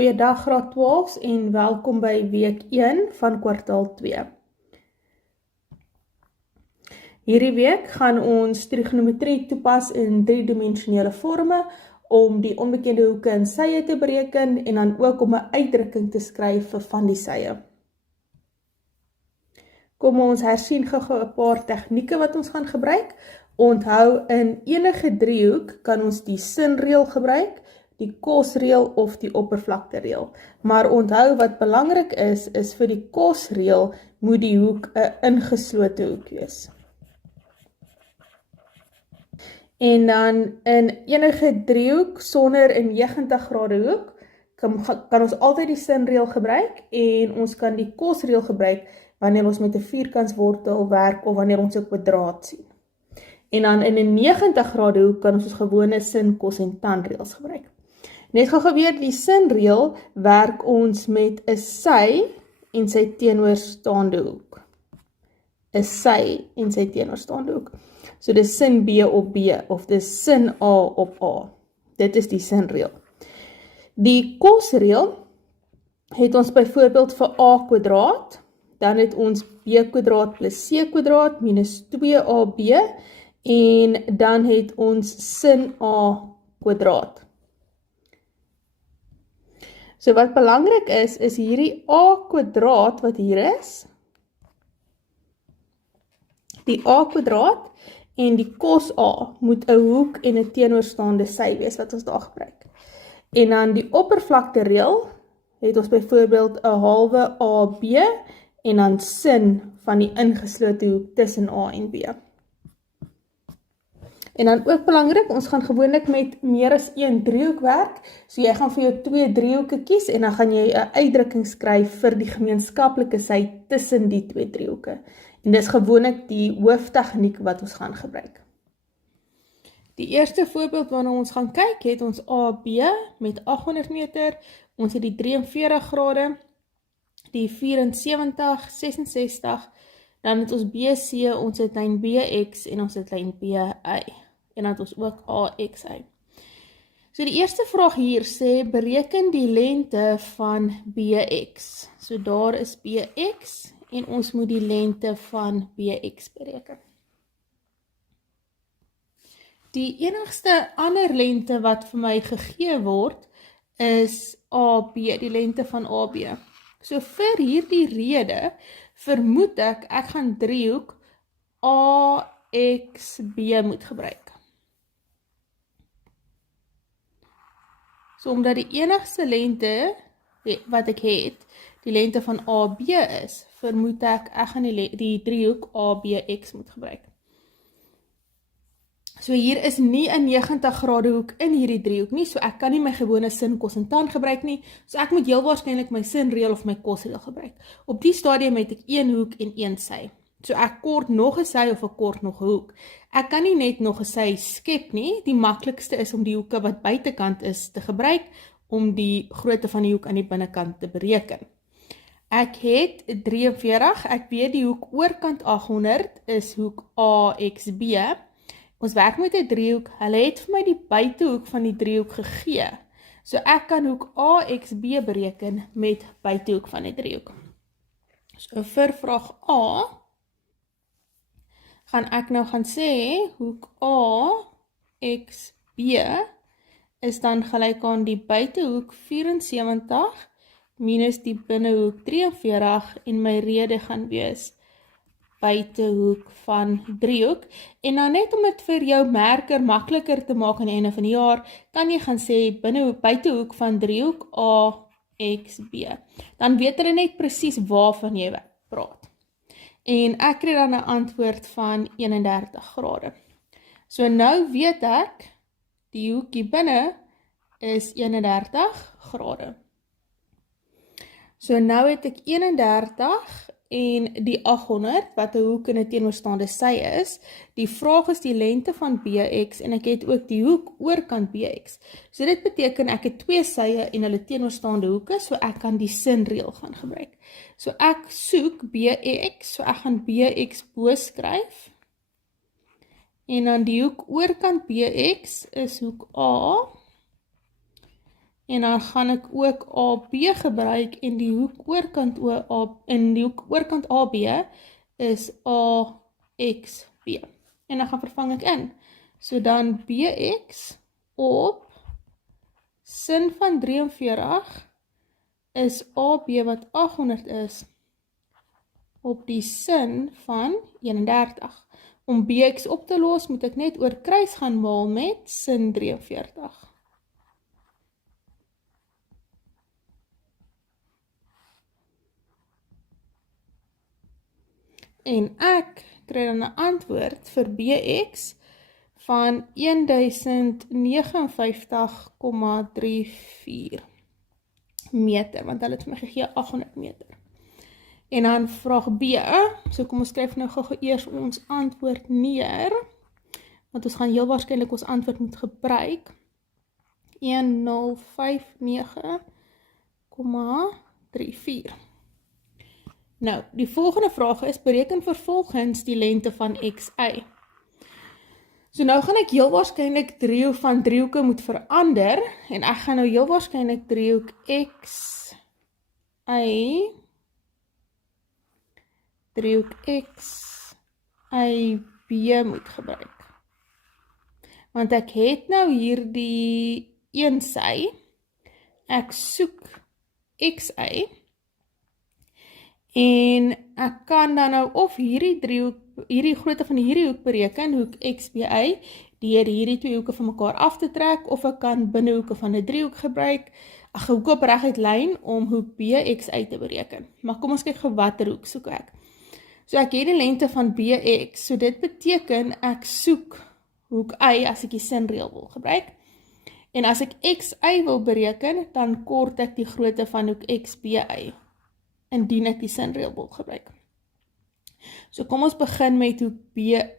Goeiedag graad 12 en welkom by week 1 van kwartaal 2. Hierdie week gaan ons trigonometrie toepas in 3-dimensionele vorme om die onbekende hoeke en sye te bereken en dan ook om 'n uitdrukking te skryf vir van die sye. Kom ons hersien gou 'n paar tegnieke wat ons gaan gebruik. Onthou, in enige driehoek kan ons die sinreël gebruik, die kosreël of die oppervlaktereël. Maar onthou wat belangrik is vir die kosreël moet die hoek 'n ingeslote hoek wees. En dan in enige driehoek sonder 'n 90 grade hoek kan ons altyd die sinreël gebruik en ons kan die kosreël gebruik wanneer ons met 'n vierkantswortel werk of wanneer ons 'n kwadraat sien. En dan in 'n 90 grade hoek kan ons gewone sin, kos en tanreëls gebruik. Net gou weer die sinreël werk ons met 'n sy en sy teenoorstaande hoek. 'n sy en sy teenoorstaande hoek. So dis sin B op B of dis sin A op A. Dit is die sinreël. Die kosreël het ons byvoorbeeld vir A kwadraat, dan het ons B kwadraat plus C kwadraat minus 2AB en dan het ons sin A kwadraat. So wat belangrik is hierdie A kwadraat wat hier is, die A kwadraat en die kos A moet 'n hoek en 'n teenoorstaande sy wees wat ons daar gebruik. En dan die oppervlaktereël het ons byvoorbeeld 'n halwe AB en dan sin van die ingeslote hoek tussen A en B. En dan ook belangrik, ons gaan gewoonlik met meer as een driehoek werk, so jy gaan vir jou 2 driehoeke kies en dan gaan jy 'n uitdrukking skryf vir die gemeenskaplike sy tussen die 2 driehoeke. En dis gewoonlik die hooftegniek wat ons gaan gebruik. Die eerste voorbeeld waarna ons gaan kyk, het ons AB met 800 meter, ons het die 43 grade, die 74, 66, dan het ons BC, ons het lyn BX en ons het lyn BY. En dan het ons ook AXY. So die eerste vraag hier sê, bereken die lengte van BX. So daar is BX en ons moet die lengte van BX bereken. Die enigste ander lengte wat vir my gegee word is AB, die lengte van AB. So vir hierdie rede vermoed ek gaan driehoek AXB moet gebruik. So omdat die enigste lengte wat ek het, die lengte van AB is, vermoed ek gaan die driehoek ABX moet gebruik. So hier is nie 'n 90 grade hoek in hierdie driehoek nie, so ek kan nie my gewone sin, kos en tan gebruik nie, so ek moet heel waarskynlik my sinreël of my kosreël gebruik. Op die stadium het ek een hoek en een sy. So ek kort nog 'n sy of ek kort nog 'n hoek. Ek kan nie net nog 'n sy skep nie, die maklikste is om die hoeke wat buitekant is te gebruik, om die grootte van die hoek aan die binnekant te bereken. Ek het 43, ek weet die hoek oorkant 800 is hoek AXB. Ons werk met 'n driehoek, hulle het vir my die buitehoek van die driehoek gegee. So ek kan hoek AXB bereken met buitehoek van die driehoek. So vir vraag A, gaan ek nou gaan sê, hoek AXB is dan gelyk aan die buitehoek 74 minus die binnehoek 43 en my rede gaan wees buitehoek van driehoek. En dan net om dit vir jou merker makliker te maak aan die einde van die jaar, kan jy gaan sê buitehoek van driehoek AXB. Dan weet hulle net presies waarvan jy praat. En ek kry dan 'n antwoord van 31 grade. So nou weet ek, die hoekie binne is 31 grade. So nou het ek 31 en die 800, wat 'n hoek en 'n teenoorstaande sy is. Die vraag is die lengte van BX en ek het ook die hoek oorkant BX. So dit beteken ek het 2 sye en hulle teenoorstaande hoeke, so ek kan die sinreël gaan gebruik. So ek soek BX, so ek gaan BX bo skryf. En dan die hoek oorkant BX is hoek A. En dan gaan ek ook AB gebruik en die hoek oorkant AB is AXB. En dan gaan vervang ek in. So dan BX op sin van 43 is AB wat 800 is op die sin van 31. Om BX op te los moet ek net oor kruis gaan maal met sin 43. En ek kry dan 'n antwoord vir BX van 1059,34 meter, want hulle het vir my gegee 800 meter. En dan vraag B, so kom ons skryf nou gou eers ons antwoord neer, want ons gaan heel waarskynlik ons antwoord moet gebruik. 1059,34. Nou, die volgende vraag is, bereken vervolgens die lengte van XY. So nou gaan ek heel waarskynlik driehoek van driehoeke moet verander, en ek gaan nou heel waarskynlik driehoek XY, driehoek XYB moet gebruik. Want ek het nou hier die een sy, ek soek XY, en ek kan dan nou of hierdie grootte van hierdie hoek bereken, hoek XBY, deur hierdie twee hoeke van mekaar af te trek, of ek kan binnehoeke van 'n driehoek gebruik, 'n hoek op reguit lyn om hoek BXY te bereken. Maar kom ons kyk gou watter hoek soek ek. So ek het die lengte van BX, so dit beteken ek soek hoek Y as ek die sinreël wil gebruik. En as ek XY wil bereken, dan kort ek die grootte van hoek XBY, indien ek die sinreël wil gebruik. So kom ons begin met hoek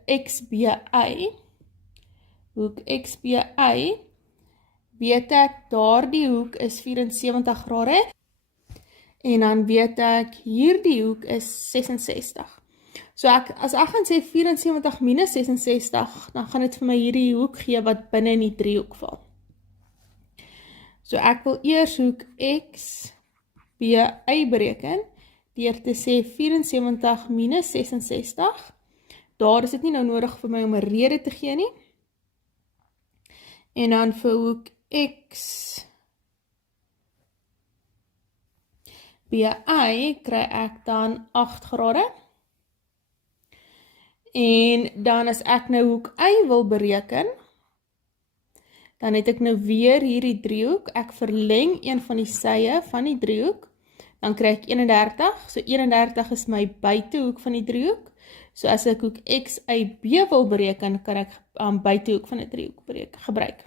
XBY. Hoek XBY, weet ek daardie hoek is 74 grade, en dan weet ek hierdie hoek is 66. So as ek gaan sê 74 minus 66, dan gaan dit vir my hierdie hoek gee wat binne in die driehoek val. So ek wil eers hoek XBY bereken, deur te sê 74 minus 66. Daar is dit nie nou nodig vir my om 'n rede te gee nie. En dan vir hoek XBY kry ek dan 8 grade. En dan as ek nou hoek Y wil bereken, dan het ek nou weer hierdie driehoek, ek verleng een van die sye van die driehoek, dan kry ek 31, so 31 is my buitehoek van die driehoek, so as ek hoek XYB wil bereken, kan ek buitehoek van die driehoek gebruik.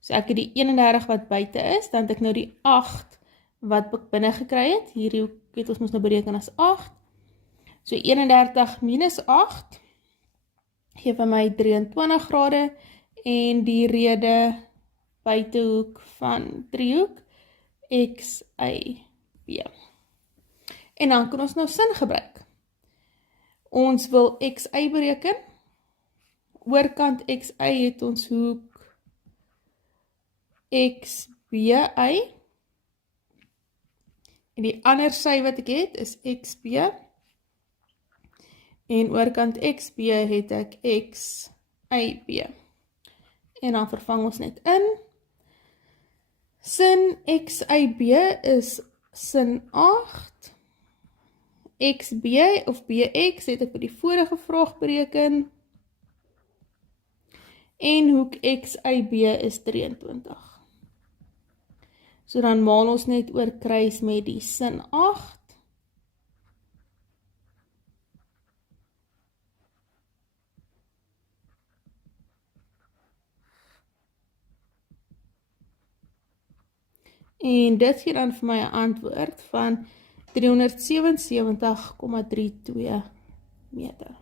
So ek het die 31 wat buite is, dan het ek nou die 8 wat ek binne gekry het, hierdie hoek het ons moes nou bereken as 8, so 31 minus 8, gee vir my 23 grade, en die rede buitehoek van driehoek XYB. En dan kan ons nou sin gebruik. Ons wil XY bereken, oorkant XY het ons hoek XBY, en die ander sy wat ek het is XB, en oorkant XB het ek XYB. En dan vervang ons net in. Sin XYB is sin 8. XB of BX het ek by die vorige vraag bereken. En hoek XYB is 23. So dan maal ons net oor kruis met die sin 8. En dit gee dan vir my 'n antwoord van 377,32 meter.